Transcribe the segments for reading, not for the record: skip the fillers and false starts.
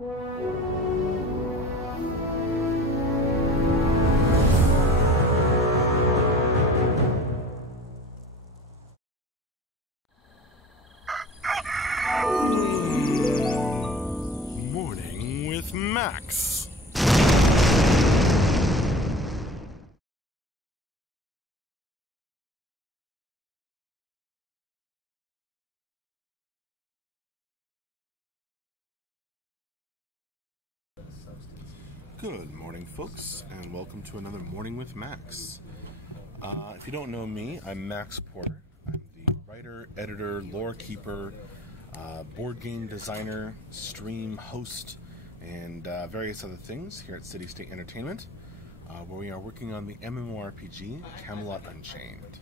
Morning with Max. Good morning, folks, and welcome to another Morning with Max. If you don't know me, I'm Max Porter. I'm the writer, editor, lore keeper, board game designer, stream host, and various other things here at City State Entertainment, where we are working on the MMORPG Camelot Unchained.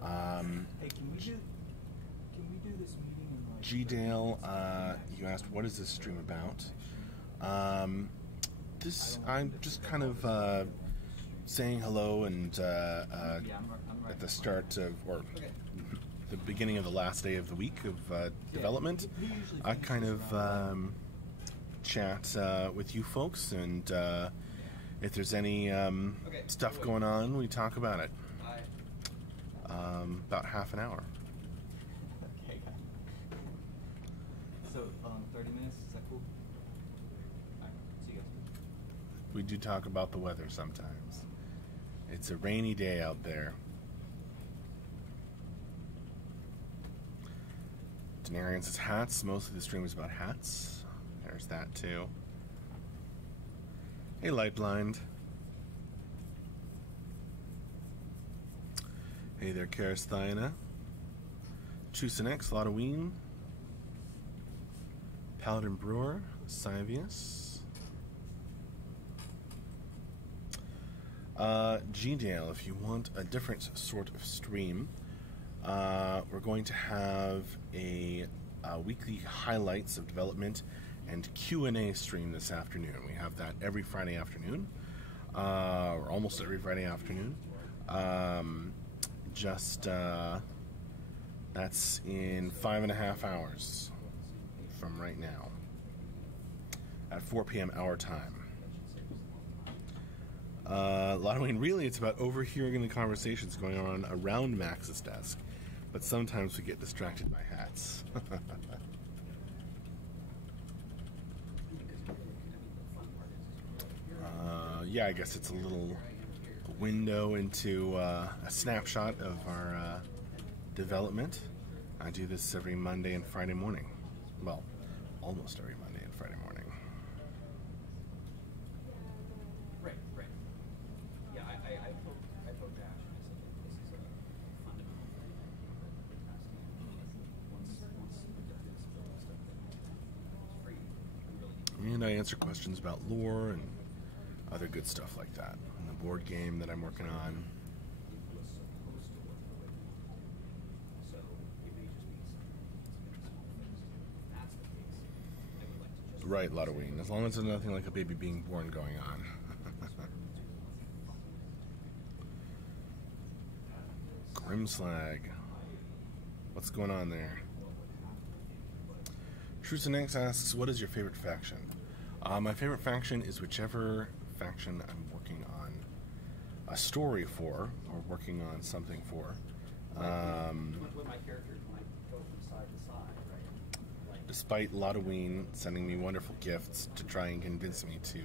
Hey, can we do this meeting in like... G-Dale, you asked, what is this stream about? I'm just kind of saying hello and at the start of, or the beginning of the last day of the week of development, I kind of chat with you folks, and if there's any stuff going on, we talk about it. About half an hour. Okay. So, 30 minutes, is that cool? Alright, see you guys. We do talk about the weather sometimes. It's a rainy day out there. Denarian says hats. Mostly the stream is about hats. There's that too. Hey, Lightblind. Hey there, Karasthina. Chusinex, Lotoween. Paladin Brewer, Sivius. G-Dale, if you want a different sort of stream, we're going to have a weekly highlights of development and Q&A stream this afternoon. We have that every Friday afternoon, or almost every Friday afternoon. That's in 5.5 hours from right now at 4 p.m. our time. Lotoween, really, it's about overhearing the conversations going on around Max's desk, but sometimes we get distracted by hats. Yeah, I guess it's a little window into a snapshot of our development. I do this every Monday and Friday morning. Well, almost every Monday and Friday morning. Right. Yeah, I told Josh, I said, this is a fundamental thing for tasking. Once we get this stuff that's free, we really need to... And I answer questions about lore and other good stuff like that. And the board game that I'm working on. Right, Lotoween. As long as there's nothing like a baby being born going on. Grimslag. What's going on there? Trucinex asks, what is your favorite faction? My favorite faction is whichever faction I'm working on a story for, or working on something for. With my characters, when I go from side to side, right? Despite Lotoween sending me wonderful gifts to try and convince me to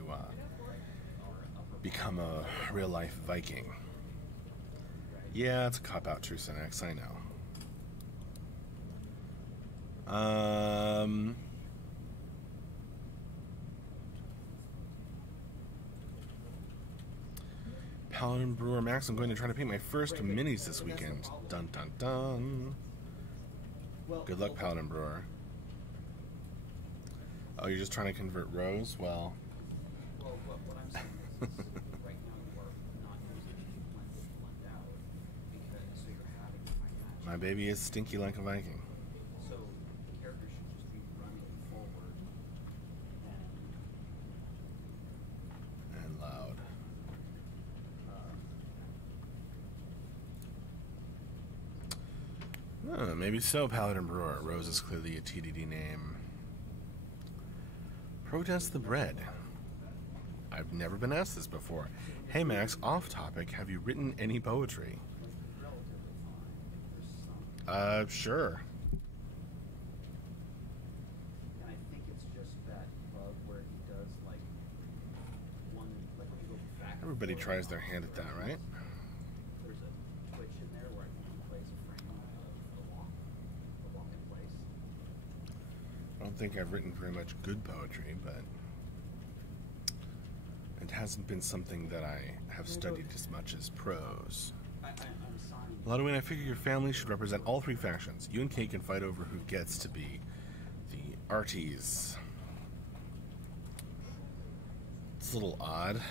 become a real-life Viking. Yeah, it's a cop-out, Trucinex, I know. Paladin Brewer Max, I'm going to try to paint my first minis this weekend. Dun dun dun. Good luck, Paladin Brewer. Oh, you're just trying to convert Rose? Well. What I'm saying is right now you are not using blend out because so you're having to find match. My baby is stinky like a Viking. So the character should just be running forward and loud. Maybe so, Paladin Brewer. Rose is clearly a TDD name. Protest the bread. I've never been asked this before. Hey Max, off topic, have you written any poetry? Sure. And I think it's just that club where he does like one, like when you go back. Everybody tries their hand at that, right? There's a twitch in there where I think he plays a frame of a walk in place. I don't think I've written very much good poetry, but it hasn't been something that I have studied as much as prose. I'm sorry. Ludwig, I figure your family should represent all three factions. You and Kate can fight over who gets to be the arties. It's a little odd.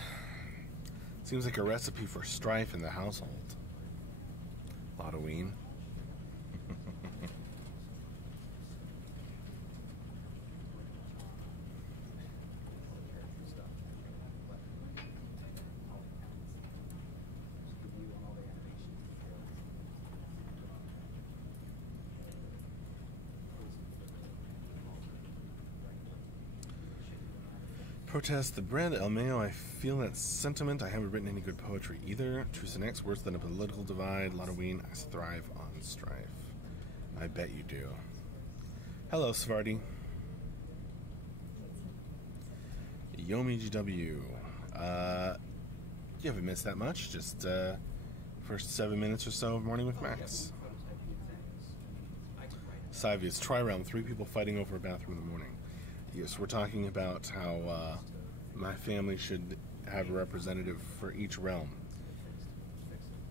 Seems like a recipe for strife in the household. Ludwig. Protest the bread, El Mayo. I feel that sentiment. I haven't written any good poetry either. Truce and X, worse than a political divide. Halloween, I thrive on strife. I bet you do. Hello, Svarty. Yomi GW. You haven't missed that much. Just first 7 minutes or so of Morning with Max. Sivius, Tri-Realm. 3 people fighting over a bathroom in the morning. Yes, we're talking about how my family should have a representative for each realm.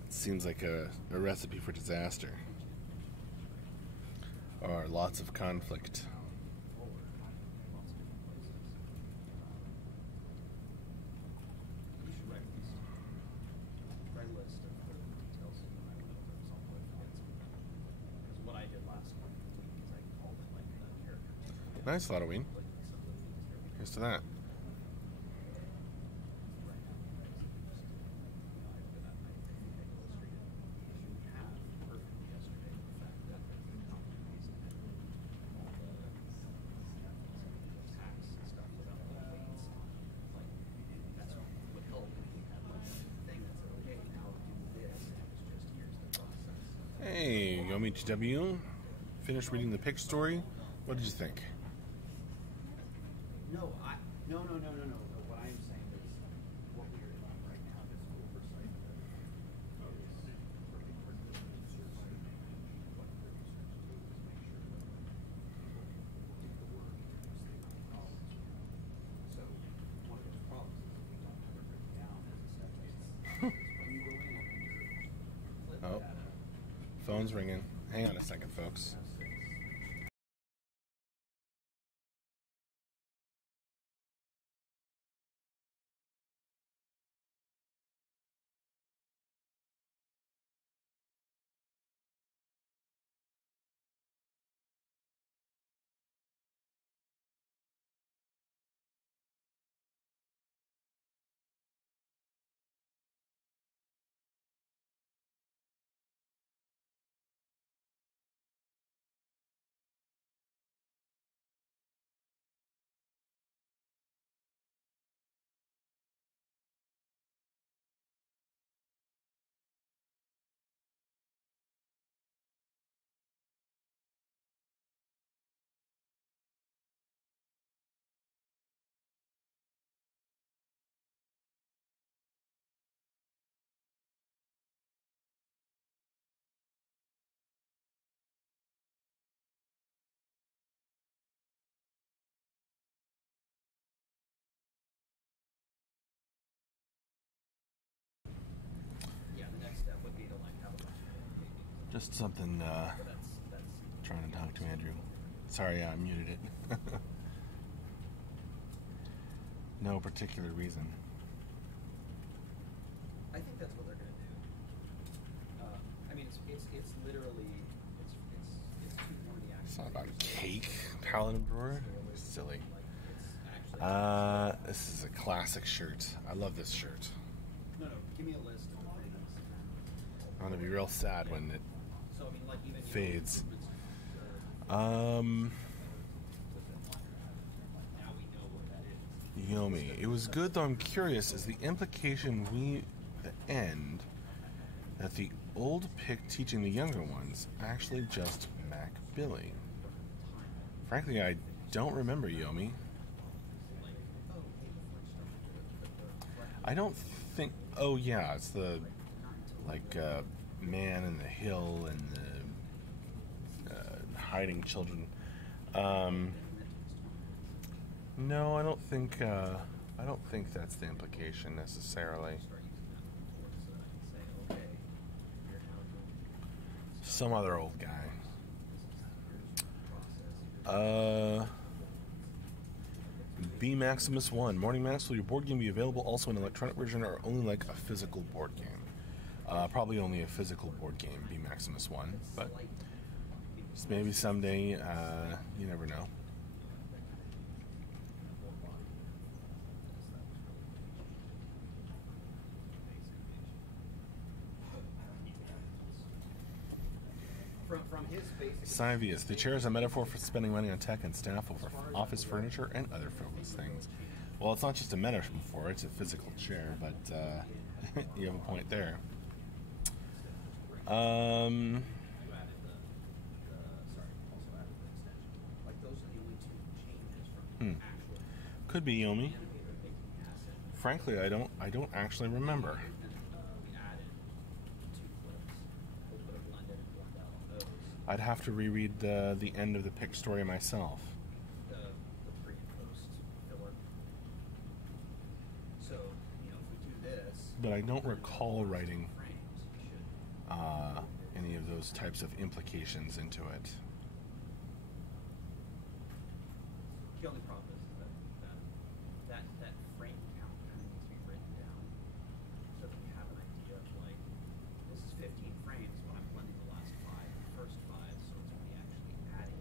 It seems like a recipe for disaster. Or lots of conflict. Nice, Halloween. Here's to that. Hey, Yomi GW. Finished reading the Pick story. What did you think? No. What I'm saying is what we are doing right now is oversight. So one of those problems is we don't have it written down as a step-by-step. When you go in and you flip Oh, phone's ringing. Hang on a second, folks. Just something, trying to talk to Andrew. Sorry, I muted it. No particular reason. I think that's what they're going to do. I mean, it's literally, it's too wordy actually. It's not about cake, Paladin Brewer. Silly. This is a classic shirt. I love this shirt. No, give me a list of things. I'm gonna be real sad when it So, I mean, like even fades. Now we know what that Yomi, it was good, though I'm curious, is the implication the end, that the old pick teaching the younger ones actually just Mac Billy? Frankly, I don't remember, Yomi. I don't think... Oh, yeah, it's the, like, man in the hill and the hiding children. No, I don't think that's the implication necessarily. Some other old guy. B Maximus 1. Morning Max, will your board game be available also in electronic version or only like a physical board game? Probably only a physical board game, B Maximus 1, but maybe someday, you never know. Cyvius, the chair is a metaphor for spending money on tech and staff over office furniture and other frivolous things. Well, it's not just a metaphor, it's a physical chair, but you have a point there. Could be, Yomi. Frankly, I don't actually remember. I'd have to reread the end of the pick story myself. The pre and post filler. So, if we do this... But I don't recall writing any of those types of implications into it. The only problem is that frame count kind of needs to be written down so that we have an idea of, like, this is 15 frames, but I'm blending the last 5 and the first 5, so it's only actually adding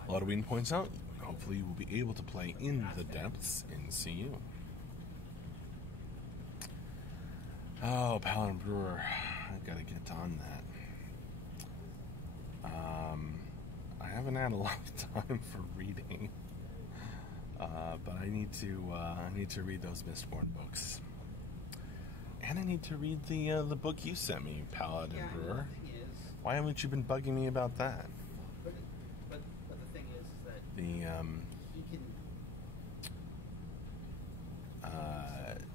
5. Ludwig points out, hopefully you will be able to play in the depths in CU. Oh, Paladin Brewer, I gotta get on that. I haven't had a lot of time for reading, but I need to read those Mistborn books, and I need to read the book you sent me, Paladin Brewer. Why haven't you been bugging me about that? But the thing is that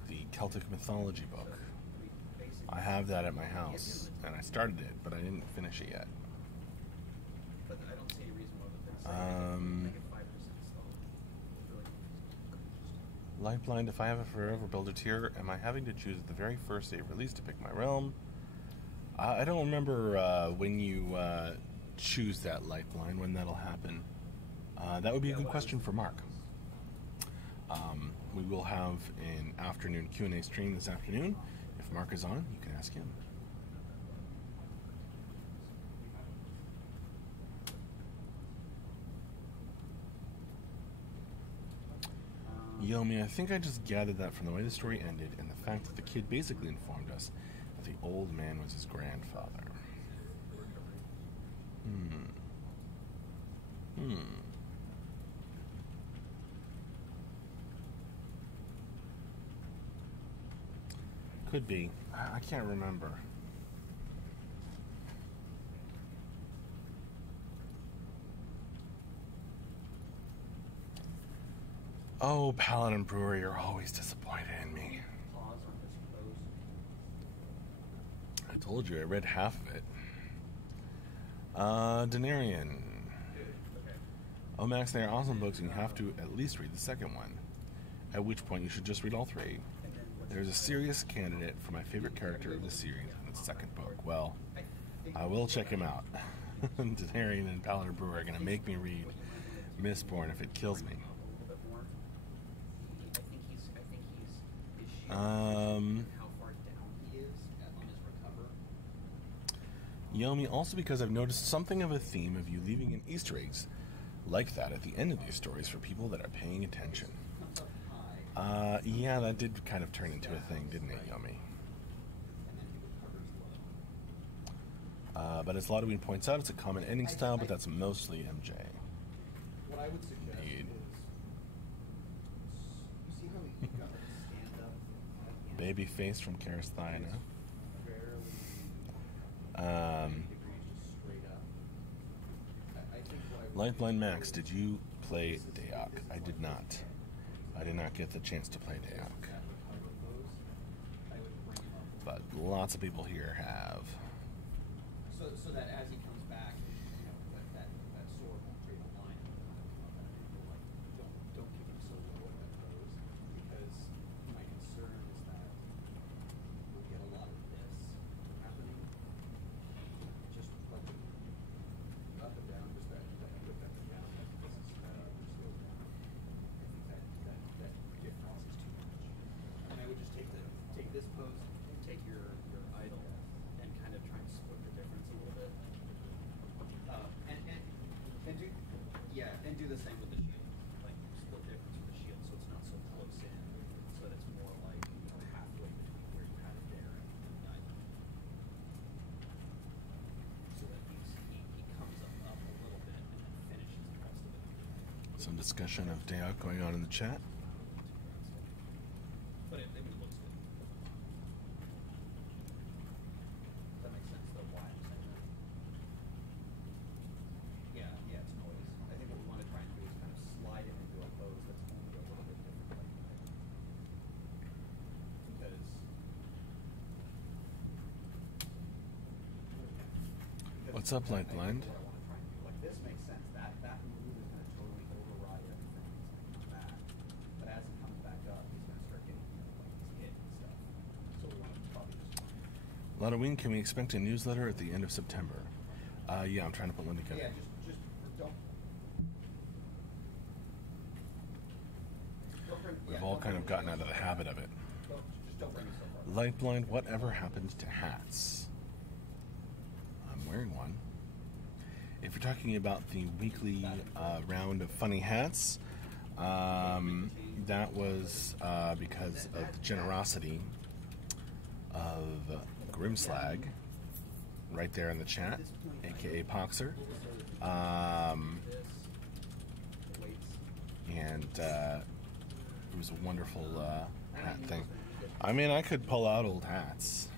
the Celtic mythology book. I have that at my house, and I started it, but I didn't finish it yet. But I don't see any reason why make it 5% slow. Lifeline, if I have a Forever Builder tier, am I having to choose the very first day of release to pick my realm? I don't remember when you choose that Lifeline, when that'll happen. That would be a good question for Mark. We will have an afternoon Q&A stream this afternoon. If Mark is on, you can ask him. Yomi, I think I just gathered that from the way the story ended and the fact that the kid basically informed us that the old man was his grandfather. Could be. I can't remember. Oh, Paladin Brewer, you're always disappointed in me. I told you, I read half of it. Denarian. Oh, Max, they are awesome books, and you have to at least read the second one. At which point, you should just read all 3. There's a serious candidate for my favorite character of the series in the second book. Well, I will check him out. Denarian and Paladin Brewer are going to make me read Mistborn if it kills me. Yomi, also because I've noticed something of a theme of you leaving in Easter eggs like that at the end of these stories for people that are paying attention. Yeah, that did kind of turn into a thing, didn't it, Yomi? But as Ludwig points out, it's a common ending style, but that's mostly MJ. What I would suggest is Baby face from Karasthina. Lifeline Max, did you play Dayak? I did not. I did not get the chance to play Dayak. But lots of people here have. So that as he comes back, you know, that sword won't create a line and don't keep him so low at that pose, because my concern is that we'll get a lot of this happening. Just like up and down, just that whip up and down, as this is sped up or slowed down. I think that difference is too much. And I would just take this pose and take your idol and kind of try and split the difference a little bit. And do the same with the shield. Like split difference with the shield so it's not so close in, so that it's more like, you know, halfway between where you had it there and the idol. So that he comes up a little bit and then finishes the rest of it. Some discussion of Dayak going on in the chat. But it looks good. Does that make sense, though, why I'm saying that? Yeah, it's noise. I think what we want to try and do is kind of slide it into a pose that's only a little bit different. What's up, Light Blind? What I want to try and do, like this makes sense. That move is going to totally override everything. He's going to come back. But as he comes back up, he's going to start getting, you know, like his hit and stuff. So we want to probably just... Halloween, can we expect a newsletter at the end of September? Yeah, I'm trying to put one together. Yeah, just don't... We've all kind of gotten out of the habit of it. Just don't bring yourself up. Light Blind, whatever happened to hats? I'm wearing one. If you're talking about the weekly round of funny hats, that was because of the generosity of Grimslag, right there in the chat, aka Poxer. And it was a wonderful hat thing. I mean, I could pull out old hats.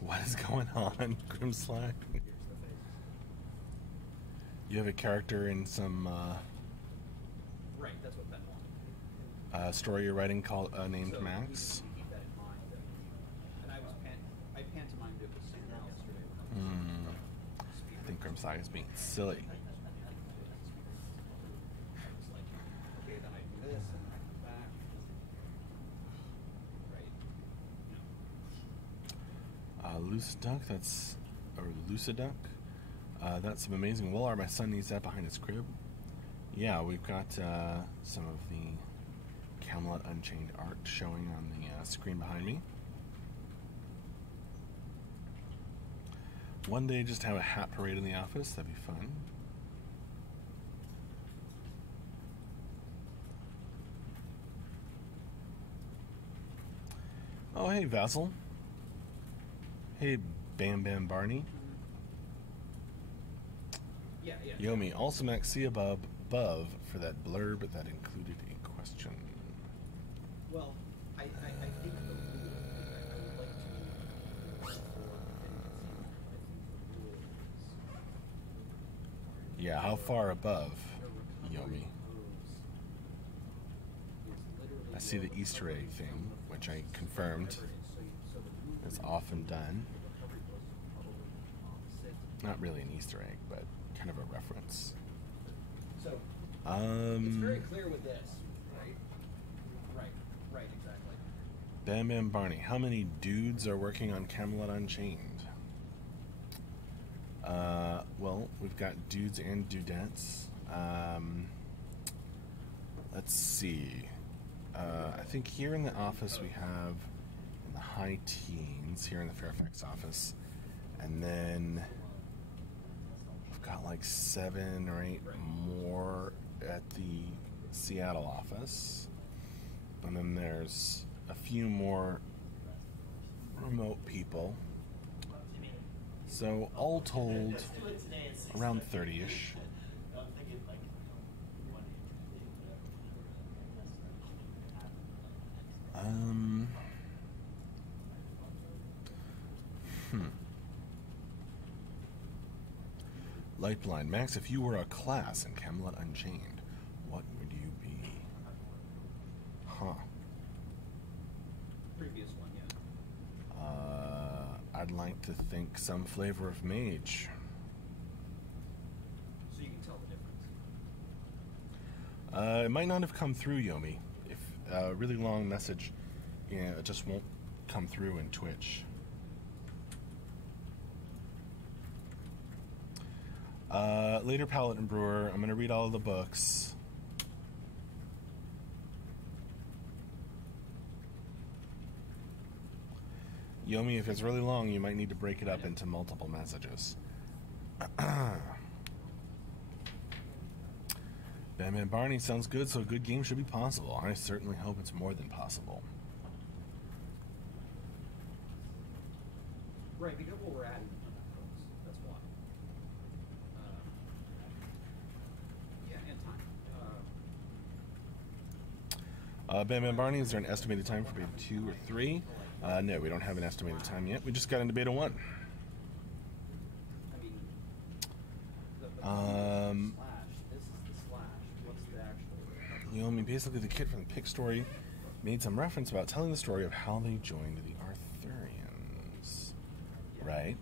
What is going on, Grimslag? You have a character in some Right, that's what Ben wanted. Story you're writing called named Max. Keep that in mind. And I pantomimed it with Sam yesterday. I think Grimslag is being silly. Okay, then I do this and I come back. Right. Loose Duck, or Luciduck. That's some amazing wool art. My son needs that behind his crib. Yeah, we've got some of the Camelot Unchained art showing on the screen behind me. One day, just have a hat parade in the office. That'd be fun. Oh, hey, Vassal. Hey, Bam Bam Barney. Yeah. Yomi, also Max, see above for that blurb that included a question. Well, I think the rule, I would like to Yeah, how far above, Yomi? I see the Easter egg thing, which I confirmed is often done. Not really an Easter egg, but kind of a reference. So, it's very clear with this, right? Right, exactly. Bam Bam Barney, how many dudes are working on Camelot Unchained? Well, we've got dudes and dudettes. Let's see. I think here in the office we have in the high teens, here in the Fairfax office. And then we've got like 7 or 8 more at the Seattle office. And then there's a few more remote people. So all told, around 30-ish. Um. Lightblind. Max, if you were a class in Camelot Unchained, what would you be? Huh. Previous one, yeah. I'd like to think some flavor of mage. So you can tell the difference. It might not have come through, Yomi. If a really long message, it just won't come through in Twitch. Later, Paladin Brewer. I'm going to read all of the books. Yomi, if it's really long, you might need to break it up into multiple messages. Batman Barney sounds good, so a good game should be possible. I certainly hope it's more than possible. Right, because what we're adding, that's why. Yeah, and time. Batman Barney, is there an estimated time for beta 2 or 3? No, we don't have an estimated time yet. We just got into beta 1. I mean, the slash. This is the slash. What's the actual? You know, I mean, basically the kid from the Pig story made some reference about telling the story of how they joined the Arthurians. Yeah. Right.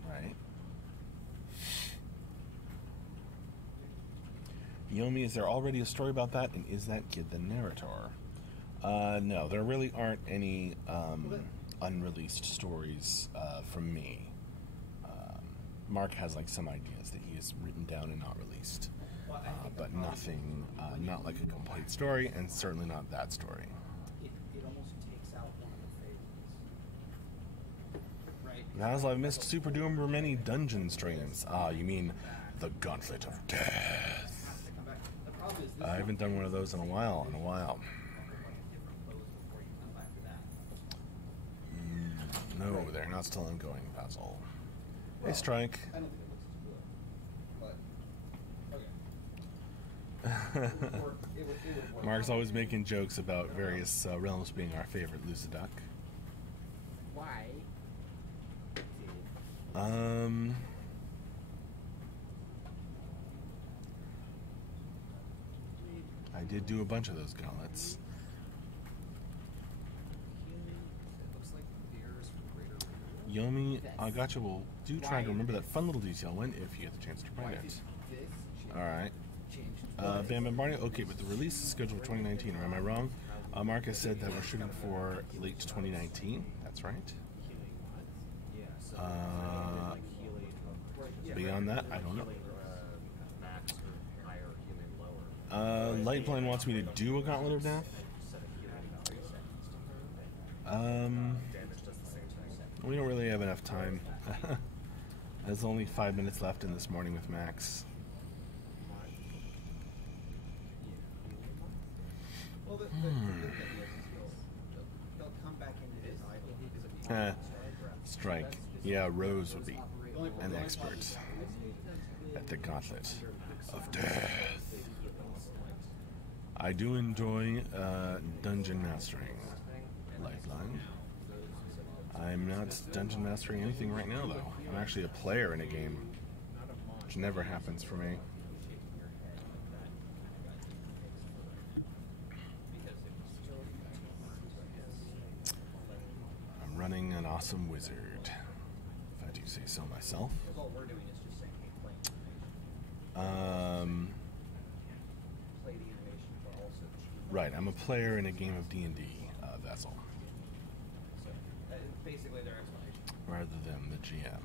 Yomi, is there already a story about that, and is that kid the narrator? No, there really aren't any unreleased stories from me. Mark has like some ideas that he has written down and not released, but nothing, not like a complete story, and certainly not that story. It almost takes out one of the favorites. Right? As I've missed Super Duper many dungeon streams. You mean the Gauntlet of Death? I haven't done one of those in a while. No, they're not still ongoing, Basil. Hey, Strike. I don't think it looks as good, but okay. Mark's always making jokes about various realms being our favorite, Luciduck. Why? I did do a bunch of those gauntlets. Yomi, I gotcha. Well, do try to remember that fun little detail when, if you get the chance to write it. Alright. Bam Bam Barney, okay, but the release is scheduled for 2019, or am I wrong? Mark has said that we're shooting for late 2019. That's right. Beyond that, I don't know. Lightplane wants me to do a Gauntlet of Death. We don't really have enough time. There's only 5 minutes left in this morning with Max. Strike. Yeah, Rose would be an expert at the Gauntlet of Death. I do enjoy dungeon mastering, Lifeline. I'm not dungeon mastering anything right now, though. I'm actually a player in a game, which never happens for me. I'm running an awesome wizard, if I do say so myself. Right, I'm a player in a game of D&D, Vessel. Basically their explanation. Rather than the GM.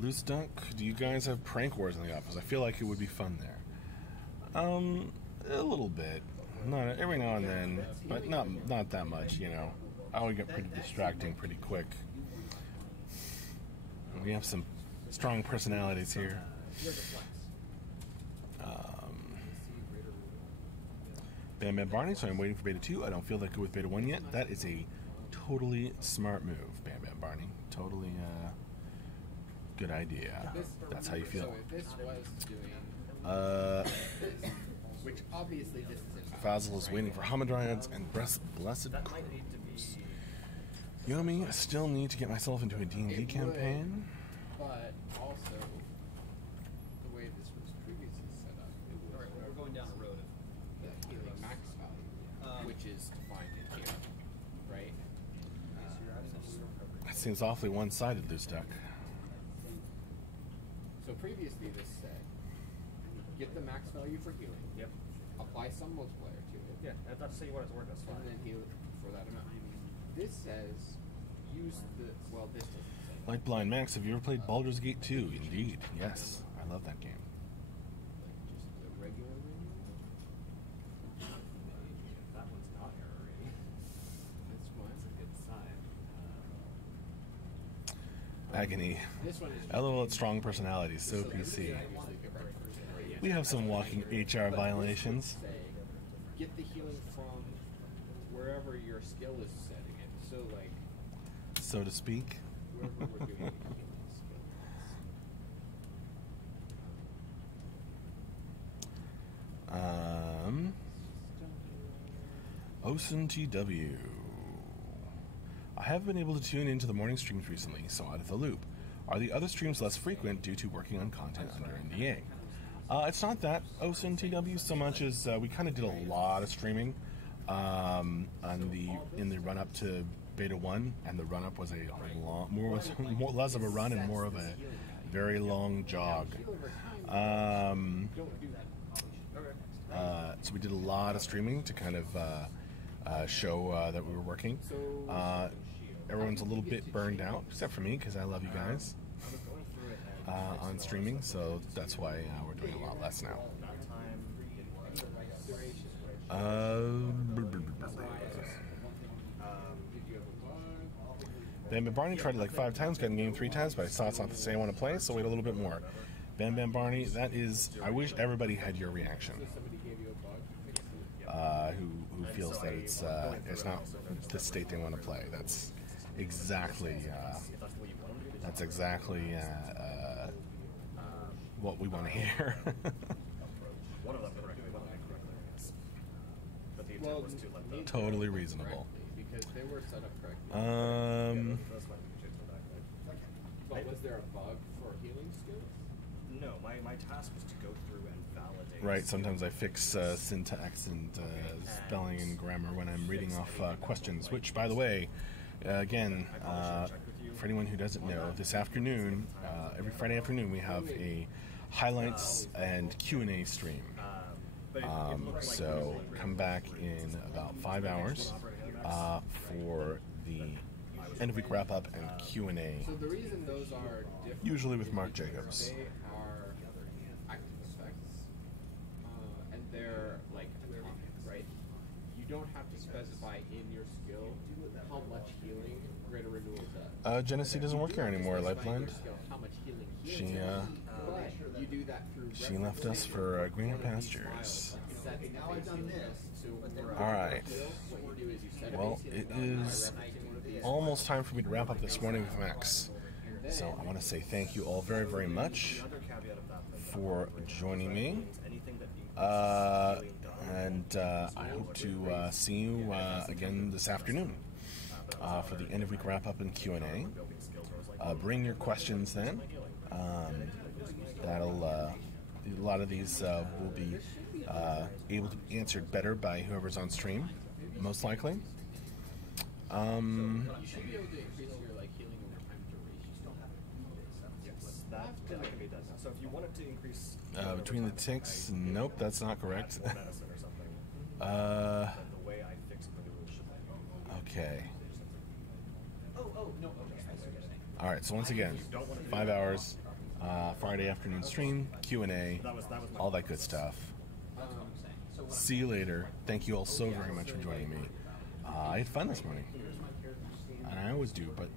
Loose Dunk, do you guys have prank wars in the office? I feel like it would be fun there. A little bit. Not every now and then, but not that much, you know. I would get pretty distracting pretty quick. We have some strong personalities here. Bam Bam Barney, so I'm waiting for Beta 2. I don't feel that good with Beta 1 yet. That is a totally smart move, Bam Bam Barney. Totally good idea. That's how you feel. Which obviously this isn't. Fazil is waiting for Hamadryads and blessed That might need to be. Yomi, I still need to get myself into a D&D campaign. But also, the way this was previously set up, it was Alright, well, we're going down a road of the healing max value, which is defined in here, right? That seems awfully one-sided, this deck. So previously this said, get the max value for healing, Yep. apply some multiplier to it, Yeah, that's so you want it to work, that's fine. and then heal for that amount. This says, use the, well, this doesn't say. Like Blind Max, have you ever played Baldur's Gate 2? Indeed, yes. I love that game. Like just the regular renewal. That one's not error rating. This one. That's a good sign. Agony. This one is LOL at strong personality, so PC. We have some walking HR violations. say, get the healing from wherever your skill is setting it. So like So to speak. wherever we're doing the healing Osen TW. I have been able to tune into the morning streams recently, so out of the loop. Are the other streams less frequent due to working on content under NDA? It's not that Osen TW so much as we kind of did a lot of streaming in the run up to Beta 1, and the run up was a more less of a run and more of a very long jog. So we did a lot of streaming to kind of show that we were working. Everyone's a little bit burned out, except for me, because I love you guys on streaming. So that's why we're doing a lot less now. Bam Bam Barney tried it like 5 times, got in game 3 times, but I saw it's not the same I want to play, so wait a little bit more. Bam Bam Barney, that is, I wish everybody had your reaction. Who feels that it's not the state they want to play. That's exactly what we want to hear. well, Totally reasonable. because they were set up correctly. But was there a bug for healing skills? No, my task was to go through and validate. Right, sometimes I fix syntax and spelling and grammar when I'm reading off questions, which, by the way, again, for anyone who doesn't know, this afternoon, every Friday afternoon, we have a highlights and Q&A stream. So come back in about 5 hours for the end of week wrap up and Q&A. So the reason those are different, Usually with Mark Jacobs. they are active effects, and they're like atomic, right? You don't have to specify in your skill how much healing Greater Renewal does. Genesee doesn't work here anymore, Specify in Lifeland. your skill how much healing She, but you do that through she left us for greener pastures. now I've done this. Alright. What you do is you set Well, it is almost time for me to wrap up this morning with Max. So I want to say thank you all very, very much for joining me. And I hope to see you again this afternoon for the end of week wrap up and Q&A. Bring your questions then. A lot of these will be able to be answered better by whoever's on stream, most likely. You should be able to increase your like healing over time duration. Yes, that can be done. So if you wanted to increase Between the ticks, nope, that's not correct. medicine or something, then the way I fix renewal should Okay. no, okay, I see what you're saying. All right. So once again, 5 hours, Friday afternoon stream, Q&A, all that good stuff. See you later. Thank you all so very much for joining me. I had fun this morning, and I always do, but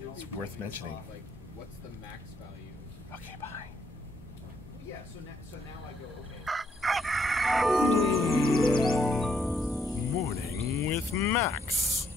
it's worth mentioning. Like, what's the max value? Okay, bye. Yeah. So now I go. Okay. Morning with Max.